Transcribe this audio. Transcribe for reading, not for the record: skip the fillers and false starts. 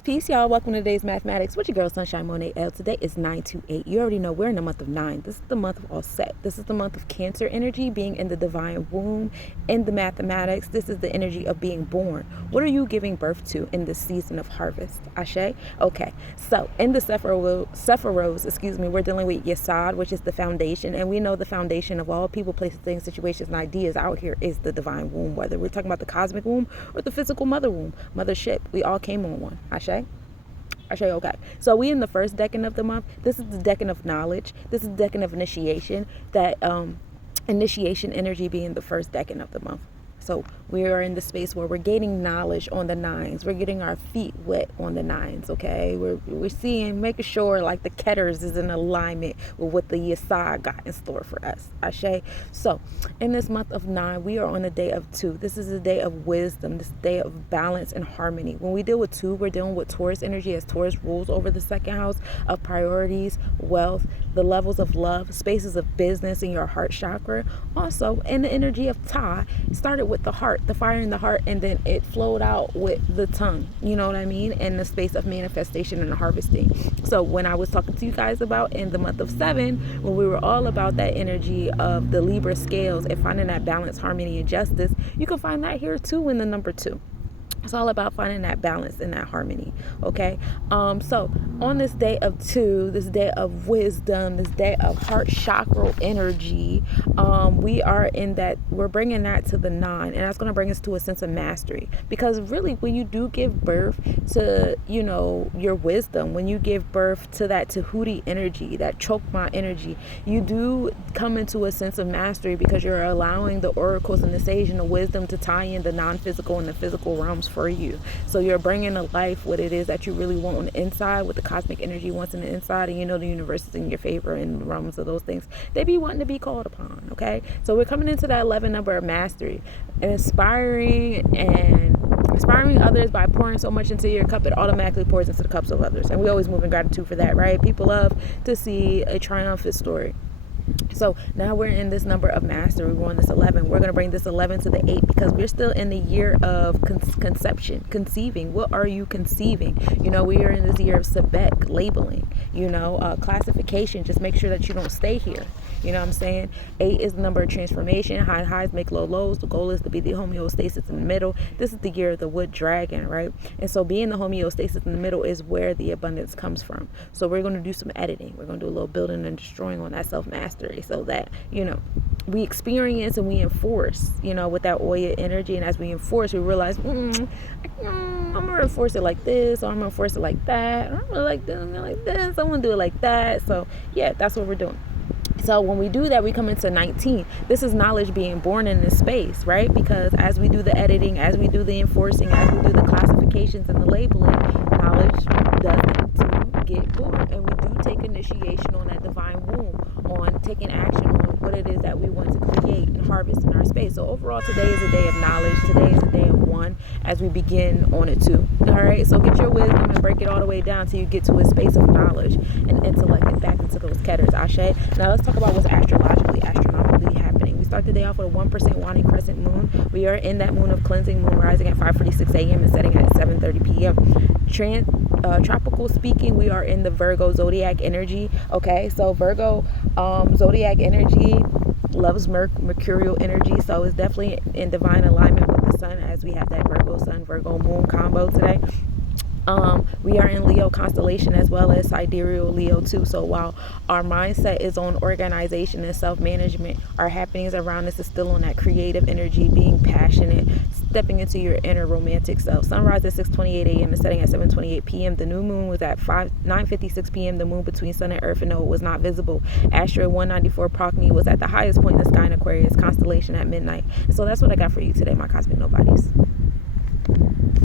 Peace, y'all. Welcome to today's mathematics with your girl Sunshine Monet L. Today is 928. You already know we're in the month of 9. This is the month of all set. This is the month of Cancer energy, being in the divine womb. In the mathematics, this is the energy of being born. What are you giving birth to in this season of harvest? Ashe? Okay. So in the Sephiros, we're dealing with Yesod, which is the foundation. And we know the foundation of all people, places, things, situations, and ideas out here is the divine womb. Whether we're talking about the cosmic womb or the physical mother womb, mothership, we all came on one. Ashe? Okay. So we in the first decan of the month. This is the decan of knowledge. This is the decan of initiation. That initiation energy being the first decan of the month. So we are in the space where we're gaining knowledge on the nines. We're getting our feet wet on the nines, okay? We're seeing, making sure like the Ketters is in alignment with what the Yesod got in store for us. Ashe. So in this month of 9, we are on the day of 2. This is a day of wisdom. This day of balance and harmony. When we deal with 2, we're dealing with Taurus energy, as Taurus rules over the second house of priorities, wealth, the levels of love, spaces of business in your heart chakra. Also, in the energy of Ta, started with the heart, the fire in the heart, and then it flowed out with the tongue, you know what I mean, in the space of manifestation and harvesting. So when I was talking to you guys about in the month of 7, when we were all about that energy of the Libra scales and finding that balance, harmony, and justice, you can find that here too in the number 2. It's all about finding that balance and that harmony, okay? So on this day of 2, this day of wisdom, this day of heart chakra energy, we are in that, we're bringing that to the 9, and that's going to bring us to a sense of mastery. Because really, when you do give birth to, your wisdom, when you give birth to that Tahuti energy, that Chokmah energy, you do come into a sense of mastery because you're allowing the oracles and the sage and the wisdom to tie in the non-physical and the physical realms for you. So you're bringing to life what it is that you really want on the inside, what the cosmic energy wants on the inside, and the universe is in your favor in the realms of those things. They be wanting to be called upon, okay? So we're coming into that 11 number of mastery, and inspiring others by pouring so much into your cup, it automatically pours into the cups of others. And we always move in gratitude for that, right? People love to see a triumphant story. So now we're in this number of mastery. We're on this 11. We're going to bring this 11 to the 8 because we're still in the year of conception, conceiving. What are you conceiving? We are in this year of Sebek, labeling, classification. Just make sure that you don't stay here. You know what I'm saying? 8 is the number of transformation. High highs make low lows. The goal is to be the homeostasis in the middle. This is the year of the wood dragon, right? And so being the homeostasis in the middle is where the abundance comes from. So we're going to do some editing. We're going to do a little building and destroying on that self-mastery so that, we experience and we enforce, with that Oya energy. And as we enforce, we realize, I'm going to enforce it like this, or I'm going to enforce it like that. Or I'm going to like this, I'm going to like this. I'm going to do it like that. So, yeah, that's what we're doing. So when we do that, we come into 19. This is knowledge being born in this space, right? Because as we do the editing, as we do the enforcing, as we do the classifications and the labeling, knowledge doesn't get born. And we do take initiation on that divine womb, on taking action on what it is that we want to create and harvest in our space. So overall, today is a day of knowledge. Today is a day of 1 as we begin on it 2. All right, so get your wisdom and break it all the way down till you get to a space of knowledge and intellect and back into those Ketters. Ashe. Now let's talk about what's astronomically happening. We start the day off with a 1% waning crescent moon. We are in that moon of cleansing, moon rising at 5:46 a.m. and setting at 7:30 p.m. Tropical speaking, we are in the Virgo zodiac energy. Okay, so Virgo zodiac energy loves mercurial energy, so it's definitely in divine alignment with the sun, as we have that Virgo sun, Virgo moon combo today. We are in Leo constellation as well as sidereal Leo too. So while our mindset is on organization and self-management, our happenings around us is still on that creative energy, being passionate, stepping into your inner romantic self. Sunrise at 6:28 a.m. and setting at 7:28 p.m. The new moon was at 9:56 p.m. The moon between sun and earth, and no, it was not visible. Asteroid 194 Procne was at the highest point in the sky in Aquarius constellation at midnight. And so that's what I got for you today, my cosmic nobodies.